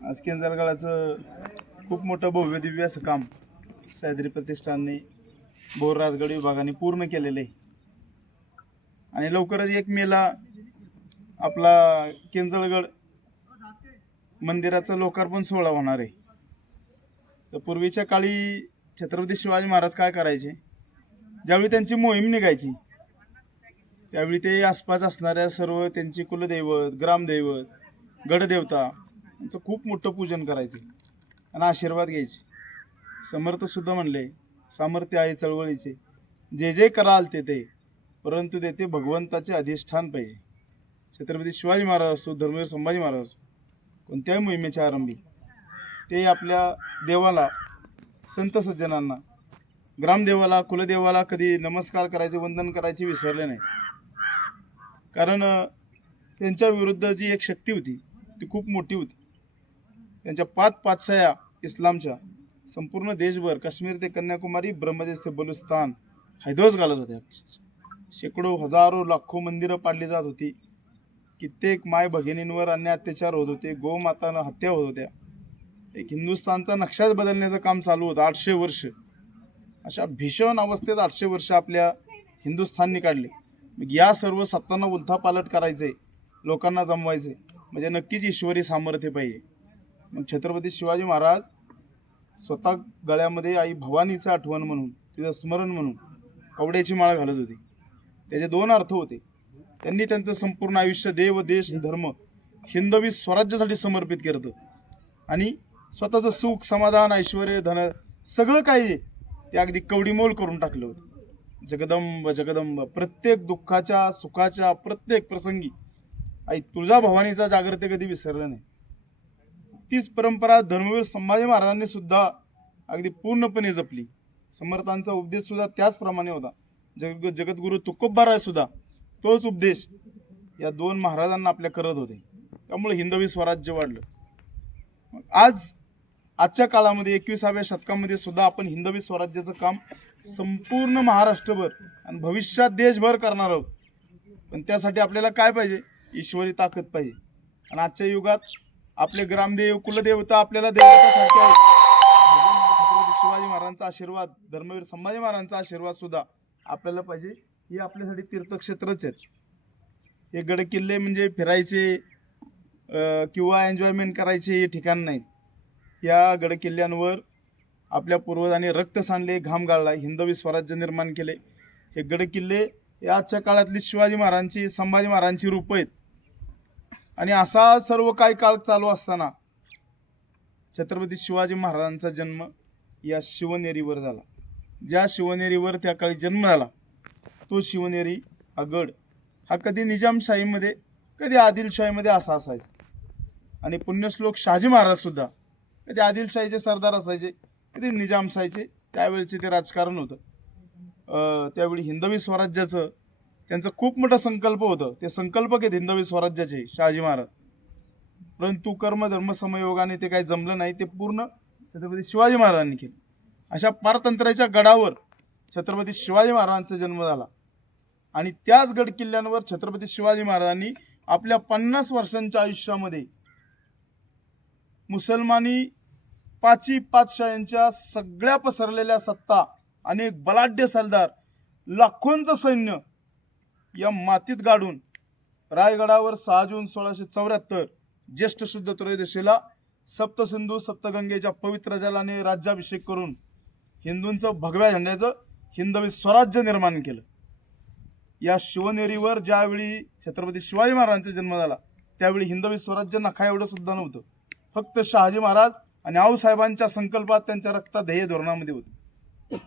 आज केंजरगडाचं खूप मोठं भव्य दिव्य असं काम सह्याद्री प्रतिष्ठानने भोर राजगड विभागाने पूर्ण केलेलं आहे. आणि लवकरच 1 मेला आपला केंजरगड मंदिराचं लोकार्पण सोहळा होणार आहे. तर पूर्वीच्या काळी छत्रपती शिवाजी महाराज काय करायचे, ज्यावेळी त्यांची मोहीम निघायची त्यावेळी ते आसपास असणाऱ्या सर्व त्यांची कुलदैवत, ग्रामदैवत, गडदेवता यांचं खूप मोठं पूजन करायचे आणि आशीर्वाद घ्यायचे. समर्थ सुद्धा म्हणले, सामर्थ्य आहे चळवळीचे, जे जे कराल ते परंतु तेथे भगवंताचे अधिष्ठान पाहिजे. छत्रपती शिवाजी महाराज असो, धर्मवीर संभाजी महाराज असो, कोणत्याही मोहिमेच्या आरंभी ते आपल्या देवाला, संत सज्जनांना, ग्रामदेवाला, कुलदेवाला कधी नमस्कार करायचे, वंदन करायचे विसरले नाही. कारण त्यांच्या विरुद्ध जी एक शक्ती होती ती खूप मोठी होती. त्यांच्या 5 पातशाया इस्लामच्या संपूर्ण देशभर, काश्मीर ते कन्याकुमारी, ब्रह्मदेश ते बलुस्तान हैदोस घालत होत्या. शेकडो, हजारो, लाखो मंदिरं पाडली जात होती. कित्येक माय भगिनींवर अन्याय अत्याचार होत होते. गोमातांना हत्या होत होत्या. एक हिंदुस्थानचा नक्षाच बदलण्याचं काम चालू होतं 800 वर्ष. अशा भीषण अवस्थेत 800 वर्ष आपल्या हिंदुस्थानने काढले. मग या सर्व सत्तांना उलथापालट करायचे, लोकांना जमवायचे, म्हणजे नक्कीच ईश्वरी सामर्थ्य पाहिजे. मग छत्रपती शिवाजी महाराज स्वतः गळ्यामध्ये आई भवानीचं आठवण म्हणून, तिचं स्मरण म्हणून कवड्याची माळ घालत होते. त्याचे 2 अर्थ होते. त्यांनी त्यांचं संपूर्ण आयुष्य देव, देश, धर्म, हिंदवी स्वराज्यासाठी समर्पित केलं होतं. आणि स्वतःचं सुख, समाधान, ऐश्वर, धन सगळं काही ते अगदी कवडीमोल करून टाकलं होतं. जगदंब जगदंब, प्रत्येक दुःखाच्या, सुखाच्या, प्रत्येक प्रसंगी आई तुळजाभवानीचा जागृती कधी विसरलं नाही. तीच परंपरा धर्मवीर संभाजी महाराजांनी सुद्धा अगदी पूर्णपणे जपली. समर्थांचा उपदेश सुद्धा त्याचप्रमाणे होता. जगद्गुरु तुकोबाराय सुद्धा तोच उपदेश या 2 महाराजांना आपल्या करत होते. त्यामुळे हिंदवी स्वराज्य वाढलं. आजच्या काळामध्ये 21व्या शतकामध्ये सुद्धा आपण हिंदवी स्वराज्याचं काम संपूर्ण महाराष्ट्रभर आणि भविष्यात देशभर करणार आहोत. पण त्यासाठी आपल्याला काय पाहिजे? ईश्वरी ताकद पाहिजे. आणि आजच्या युगात आपले ग्रामदेव, कुलदेवता आपल्याला देवतासारखे आहेत. छत्रपती शिवाजी महाराजांचा आशीर्वाद, धर्मवीर संभाजी महाराजांचा आशीर्वाद सुद्धा आपल्याला पाहिजे. ही आपल्यासाठी तीर्थक्षेत्रच आहेत. हे गड किल्ले म्हणजे फिरायचे किंवा एन्जॉयमेंट करायचे हे ठिकाण नाहीत. या गड किल्ल्यांवर आपल्या पूर्वजांनी रक्त सांडले, घाम गाळला, हिंदवी स्वराज्य निर्माण केले. हे गड किल्ले हे आजच्या काळातली शिवाजी महाराजांची, संभाजी महाराजांची रूप आहेत. आणि असा सर्व काही काळ चालू असताना छत्रपती शिवाजी महाराजांचा जन्म या शिवनेरीवर झाला. ज्या शिवनेरीवर त्या काळी जन्म झाला तो शिवनेरी हा गड हा कधी निजामशाहीमध्ये, कधी आदिलशाहीमध्ये असा असायचा. आणि पुण्यश्लोक शहाजी महाराज सुद्धा कधी आदिलशाहीचे सरदार असायचे, कधी निजामशाहीचे. त्यावेळेचे ते राजकारण होतं. त्यावेळी हिंदवी स्वराज्याचं त्यांचं खूप मोठा संकल्प होतं. ते संकल्पक आहेत हिंदवी स्वराज्याचे शहाजी महाराज. परंतु कर्म धर्म समयोगाने ते काही जमलं नाही. ते पूर्ण छत्रपती शिवाजी महाराजांनी केलं. अशा पारतंत्र्याच्या गडावर छत्रपती शिवाजी महाराजांचा जन्म झाला. आणि त्याच गड किल्ल्यांवर छत्रपती शिवाजी महाराजांनी आपल्या 50 वर्षांच्या आयुष्यामध्ये मुसलमानी 5 पातशाह्यांच्या सगळ्या पसरलेल्या सत्ता, अनेक बलाढ्य सरदार, लाखोंचं सैन्य या मातीत गाडून रायगडावर 6 जून 1674 ज्येष्ठ शुद्ध त्रयोदशीला सप्तसिंधू सप्तगंगेच्या पवित्र जलाने राज्याभिषेक करून हिंदूंचं भगव्या झेंड्याचं हिंदवी स्वराज्य निर्माण केलं. या शिवनेरीवर ज्यावेळी छत्रपती शिवाजी महाराजांचा जन्म झाला त्यावेळी हिंदवी स्वराज्य नखा एवढं सुद्धा नव्हतं. फक्त शहाजी महाराज आणि आऊसाहेबांच्या संकल्पात, त्यांच्या रक्तात, ध्येय धोरणामध्ये होते.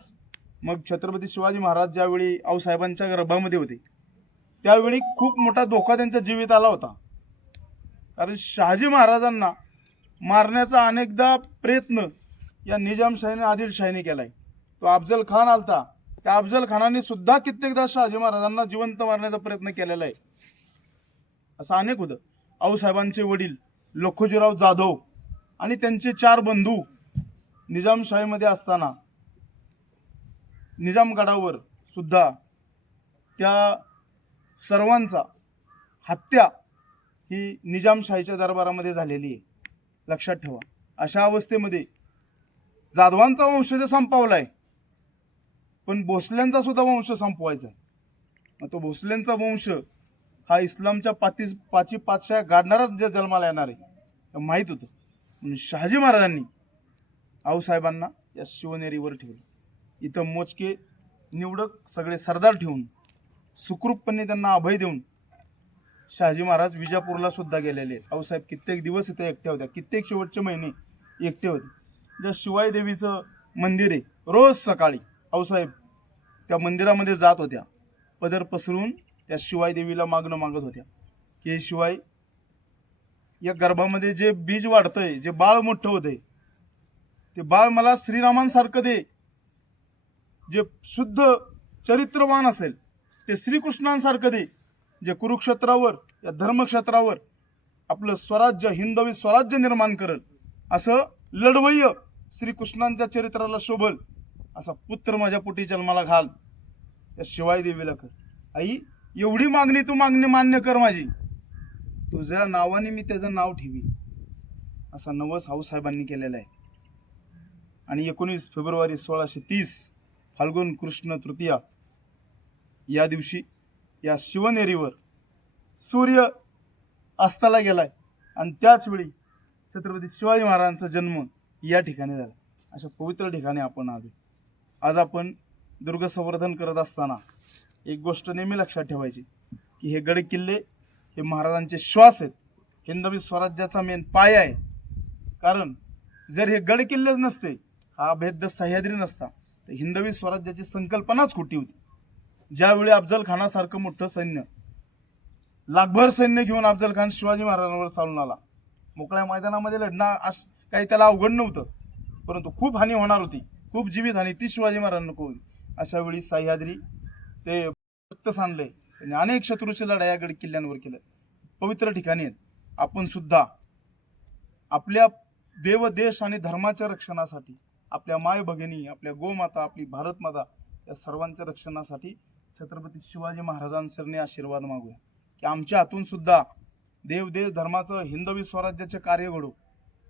मग छत्रपती शिवाजी महाराज ज्यावेळी आऊसाहेबांच्या गर्भामध्ये होते त्यावेळी खूप मोठा धोका त्यांच्या जीवित आला होता. कारण शहाजी महाराजांना मारण्याचा अनेकदा प्रयत्न या निजामशाहीने, आदिलशाहीने केलाय. तो अफजल खान आलता, त्या अफजल खानाने सुद्धा कित्येकदा शहाजी महाराजांना जिवंत मारण्याचा प्रयत्न केलेला आहे. असं अनेक होतं. आऊसाहेबांचे वडील लखोजीराव जाधव आणि त्यांचे 4 बंधू निजामशाहीमध्ये असताना निजामगडावर सुद्धा त्या सर्वांचा हत्या ही निजामशाहीच्या दरबारामध्ये झालेली आहे. लक्षात ठेवा. अशा अवस्थेमध्ये जाधवांचा वंश तर संपवलाय, पण भोसल्यांचा सुद्धा वंश संपवायचा आहे. मग तो भोसल्यांचा वंश हा इस्लामच्या पाची पाचशा गाडणारच जे जन्माला येणार आहे हे माहीत होतं. म्हणून शहाजी महाराजांनी आऊसाहेबांना या शिवनेरीवर ठेवलं. इथं मोजके निवडक सगळे सरदार ठेवून सुखरूपपणे त्यांना अभय देऊन शहाजी महाराज विजापूरला सुद्धा गेलेले. आऊसाहेब कित्येक दिवस इथे एकटे होत्या, कित्येक शेवटचे महिने एकटे होते. ज्या शिवाई देवीचं मंदिर आहे, रोज सकाळी आऊसाहेब त्या मंदिरामध्ये जात होत्या, पदर पसरून त्या शिवाई देवीला मागणं मागत होत्या की हे शिवाई, या गर्भामध्ये जे बीज वाढतंय, जे बाळ मोठं होतंय, ते बाळ मला श्रीरामांसारखं दे. जे शुद्ध चरित्रवान असेल ते श्रीकृष्णांसारखं दे. जे कुरुक्षेत्रावर या धर्मक्षेत्रावर आपलं स्वराज्य, हिंदवी स्वराज्य निर्माण करेल, असं लढवय्य श्रीकृष्णांच्या चरित्राला शोभल असा पुत्र माझ्या पोटी जन्माला घाल. या शिवाई देवीला कर. आई, एवढी मागणी तू मागणी मान्य कर माझी, तुझ्या नावाने मी त्याचं नाव ठेवी, असा नवस आऊसाहेबांनी केलेला आहे. आणि 19 फेब्रुवारी 1630 फाल्गुन कृष्ण तृतीया या दिवशी या शिवनेरीवर सूर्य अस्ताला गेलाय आणि त्याच वेळी छत्रपती शिवाजी महाराजांचा जन्म या ठिकाणी झाला. अशा पवित्र ठिकाणी आपण आलो. आज आपण दुर्ग संवर्धन करत असताना एक गोष्ट नेहमी लक्षात ठेवायची की हे गड किल्ले हे महाराजांचे श्वास आहेत, हिंदवी स्वराज्याचा मेन पाया आहे. कारण जर हे गड किल्लेच नसते, हा अभेद्य सह्याद्री नसता, तर हिंदवी स्वराज्याची संकल्पनाच खोटी होती. ज्यावेळी अफजल खानासारखं मोठं सैन्य, लाखभर सैन्य घेऊन अफजल खान शिवाजी महाराजांवर चालून आला, मोकळ्या मैदानामध्ये लढणं काही त्याला अवघड नव्हतं, परंतु खूप हानी होणार होती, खूप जीवित हानी, ती शिवाजी महाराजांना नको होती. अशा वेळी सह्याद्री ते रक्त सांडले, त्यांनी अनेक शत्रूच्या लढाया गड किल्ल्यांवर केल्या. पवित्र ठिकाणी आहेत. आपण सुद्धा आपल्या देव, देश आणि धर्माच्या रक्षणासाठी, आपल्या माय भगिनी, आपल्या गोमाता, आपली भारत माता या सर्वांच्या रक्षणासाठी छत्रपती शिवाजी महाराजांसरने आशीर्वाद मागूया की आमच्या हातून सुद्धा देव, देश, धर्माचं, हिंदवी स्वराज्याचे कार्य घडू,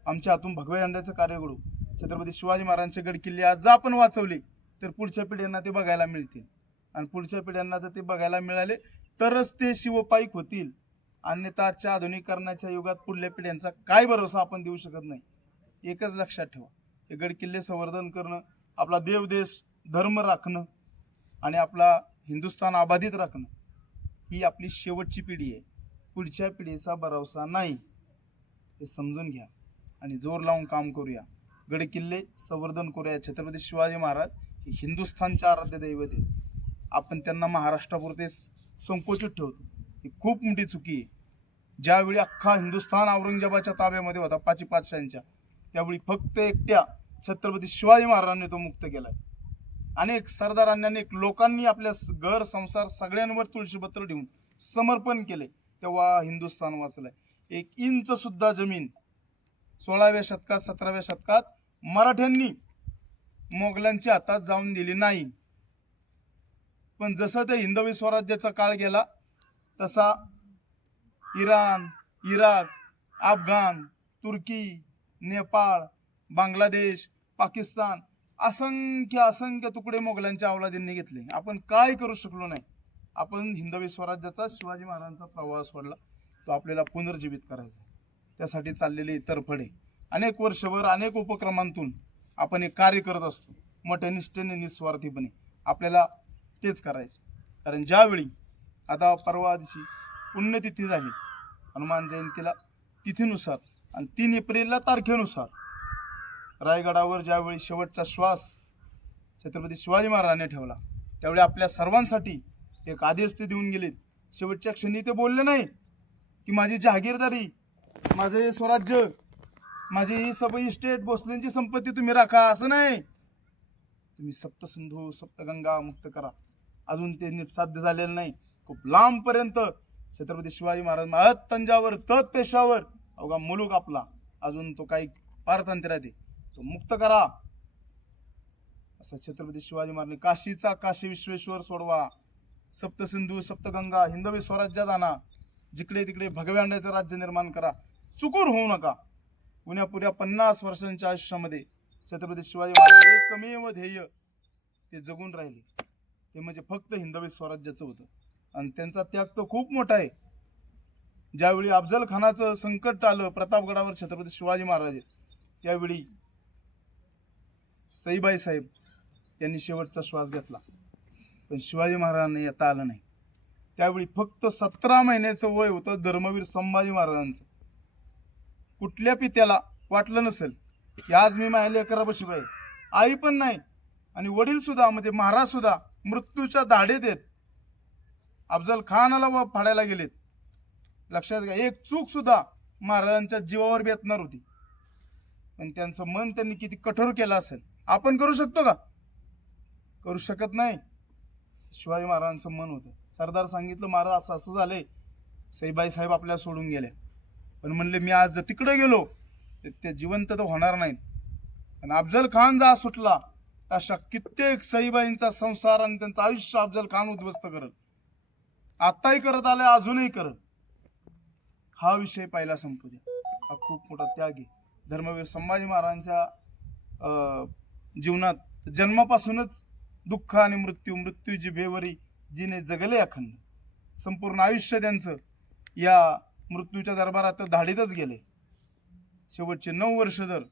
आमच्या हातून भगव्या झेंड्याचं कार्य घडू. छत्रपती शिवाजी महाराजांचे गड किल्ले आज जर आपण वाचवले तर पुढच्या पिढ्यांना ते बघायला मिळतील, आणि पुढच्या पिढ्यांना जर ते बघायला मिळाले तरच ते शिवपाईक होतील. अन्यथा आजच्या आधुनिकरणाच्या युगात पुढल्या पिढ्यांचा काय भरोसा आपण देऊ शकत नाही. एकच लक्षात ठेवा, हे गड किल्ले संवर्धन करणं, आपला देव, देश, धर्म राखणं आणि आपला हिंदुस्थान अबाधित राखणं ही आपली शेवटची पिढी आहे. पुढच्या पिढीचा भरोसा नाही, हे समजून घ्या आणि जोर लावून काम करूया. गड किल्ले संवर्धन करूया. छत्रपती शिवाजी महाराज हे हिंदुस्थानचे आराध्य दैवत आहे. आपण त्यांना महाराष्ट्रापुरते संकोचित ठेवतो, ही खूप मोठी चुकी आहे. ज्यावेळी अख्खा हिंदुस्थान औरंगजेबाच्या ताब्यामध्ये होता, पाची पातशांच्या, त्यावेळी फक्त एकट्या छत्रपती शिवाजी महाराजांनी तो मुक्त केलाय. अनेक सरदारांनी, अनेक लोकांनी आपल्या घर, संसार सगळ्यांवर तुळशीपत्र ठेवून समर्पण केले, तेव्हा हिंदुस्थान वाचलाय. 1 इंच सुद्धा जमीन 16व्या शतकात, 17व्या शतकात मराठ्यांनी मोगलांच्या हातात जाऊन दिली नाही. पण जसं ते हिंदवी स्वराज्याचा काळ गेला तसा इराण, इराक, अफगाण, तुर्की, नेपाळ, बांगलादेश, पाकिस्तान असंख्य तुकडे मोगलांच्या अवलादींनी घेतले. आपण काय करू शकलो नाही. आपण हिंदवी स्वराज्याचा, शिवाजी महाराजांचा प्रवास सोडला, तो आपल्याला पुनर्जीवित करायचा. त्यासाठी चाललेली तरफडे अनेक वर्षभर अनेक उपक्रमांतून आपण हे कार्य करत असतो, मोठ्या निष्ठेने, निस्वार्थीपणे. आपल्याला तेच करायचं. कारण ज्यावेळी आता परवा दिवशी पुण्यतिथी झाली हनुमान जयंतीला, तिथीनुसार आणि 3 एप्रिलला तारखेनुसार रायगडावर ज्यावेळी शेवटचा श्वास छत्रपती शिवाजी महाराजांनी ठेवला, त्यावेळी आपल्या सर्वांसाठी एक आदेश ते देऊन गेलेत. शेवटच्या क्षणी ते बोलले नाही की माझी जहागीरदारी, माझे हे स्वराज्य, माझी ही सगळी इस्टेट, भोसलेंची संपत्ती तुम्ही राखा, असं नाही. तुम्ही सप्तसिंधू, सप्तगंगा मुक्त करा. अजून ते नीट साध्य झालेलं नाही. खूप लांबपर्यंत छत्रपती शिवाजी महाराज तंजावर, तत पेशावर, अवघा मुलूक आपला अजून तो काही पारतंत्र्यात आहे, तो मुक्त करा. असं छत्रपती शिवाजी महाराज काशीचा काशी विश्वेश्वर सोडवा, सप्तसिंधू, सप्तगंगा, हिंदवी स्वराज्यात आणा, जिकडे तिकडे भगव्या अंड्याचं राज्य निर्माण करा. चुकून होऊ नका. पुऱ्या 50 वर्षांच्या आयुष्यामध्ये छत्रपती शिवाजी महाराज एकमेव ध्येय ते जगून राहिले, ते म्हणजे फक्त हिंदवी स्वराज्याचं होतं. आणि त्यांचा त्याग तर खूप मोठा आहे. ज्यावेळी अफजल खानाचं संकट आलं प्रतापगडावर छत्रपती शिवाजी महाराज, त्यावेळी सईबाई साहेब यांनी शेवटचा श्वास घेतला, पण शिवाजी महाराजांना येता आलं नाही. त्यावेळी फक्त 17 महिन्याचं वय होतं धर्मवीर संभाजी महाराजांचं. कुठल्या पित्याला वाटलं नसेल की आज मी माझ्या लेकरापाशी पाहिजे, आई पण नाही आणि वडील सुद्धा म्हणजे महाराज सुद्धा मृत्यूच्या दाढेत आहेत. अफजल खानाला फाडायला गेलेत. लक्षात घ्या, एक चूक सुद्धा महाराजांच्या जीवावर बेतणार होती, पण त्यांचं मन त्यांनी किती कठोर केलं असेल. आपण करू शकतो का? करू शकत नाही. शिवाजी महाराजांचं मन होतं. सरदार सांगितलं महाराज असं असं झालंय, सईबाई साहेब आपल्याला सोडून गेले, पण म्हणले मी आज तिकडे गेलो तर ते जिवंत तर होणार नाहीत. आणि अफजल खान जा सुटला अशा कित्येक सईबाईंचा संसार आणि त्यांचं आयुष्य अफजल खान उद्ध्वस्त करत, आताही करत आले, अजूनही करत. हा विषय पहिला संपू द्या. हा खूप मोठा त्याग आहे धर्मवीर संभाजी महाराजांच्या जीवनात. जन्मापासूनच दुःख आणि मृत्यू जिभेवरी जिने जगले अखंड. संपूर्ण आयुष्य त्यांचं या मृत्यूच्या दरबारात धाडीतच गेले. शेवटचे 9 वर्ष जर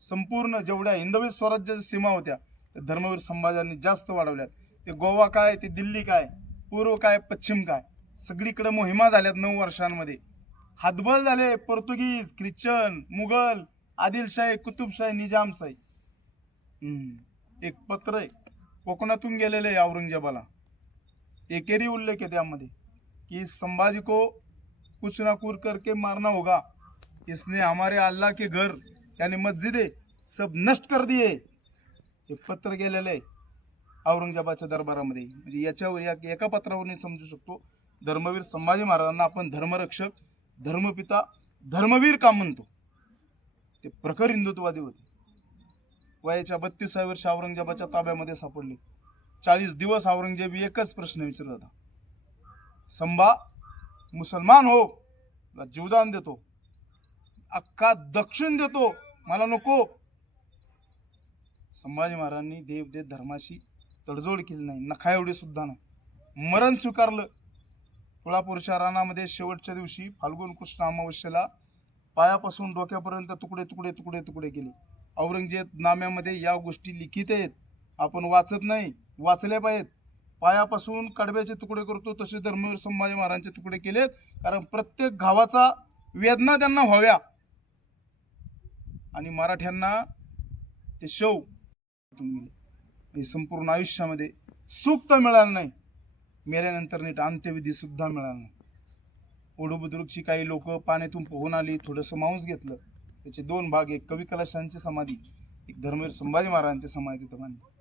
संपूर्ण जेवढ्या हिंदवी स्वराज्याच्या सीमा होत्या त्या धर्मवीर संभाजांनी जास्त वाढवल्यात. ते गोवा काय, ते दिल्ली काय, पूर्व काय, पश्चिम काय, सगळीकडे मोहिमा झाल्यात 9 वर्षांमध्ये. हातबल झाले पोर्तुगीज, ख्रिश्चन, मुघल, आदिलशाही, कुतुबशाही, निजामशाही. एक पत्र आहे कोकणातून गेलेलं आहे औरंगजेबाला. एकेरी उल्लेख आहे त्यामध्ये की संभाजी को कुछ ना कुछ करके मारना होगा, इसने हमारे अल्लाह के घर यानी मस्जिदे सब नष्ट कर दिए. हे पत्र गेलेलं आहे औरंगजेबाच्या दरबारामध्ये. म्हणजे याच्यावर एका पत्रावरून समजू शकतो धर्मवीर संभाजी महाराजांना आपण धर्मरक्षक, धर्मपिता, धर्मवीर का म्हणतो. ते प्रखर हिंदुत्ववादी होते. वयाच्या 32व्या वर्षी औरंगजेबाच्या ताब्यामध्ये सापडले. 40 दिवस औरंगजेब एकच प्रश्न विचारत होता, संभा मुसलमान हो, तुला जीवदान देतो, अख्खा दक्षिण देतो, मला नको. संभाजी महाराजांनी देव धर्माशी तडजोड केली नाही, नखा एवढी सुद्धा नाही. मरण स्वीकारलं. तुळापूरच्या रानामध्ये शेवटच्या दिवशी फाल्गुन कृष्ण अमावस्येला पायापासून डोक्यापर्यंत तुकडे तुकडे तुकडे तुकडे केले. औरंगजेब नाम्यामध्ये या गोष्टी लिखित आहेत, आपण वाचत नाही, वाचल्या पाहिजेत. पायापासून कडब्याचे तुकडे करतो तसे धर्मवीर संभाजी महाराजांचे तुकडे केलेत, कारण प्रत्येक घावाचा वेदना त्यांना व्हाव्या आणि मराठ्यांना ते शव संपूर्ण आयुष्यामध्ये सुख तर मिळालं नाही, मेल्यानंतर नीट अंत्यविधी सुद्धा मिळाला नाही. ओढूबुद्रुकची काही लोक पाण्यातून पोहून आली, थोडंसं मांस घेतलं. त्याचे 2 भाग, एक कवी कलाशांची समाधी, एक धर्मवीर संभाजी महाराजांची समाधी तिथं बांधली.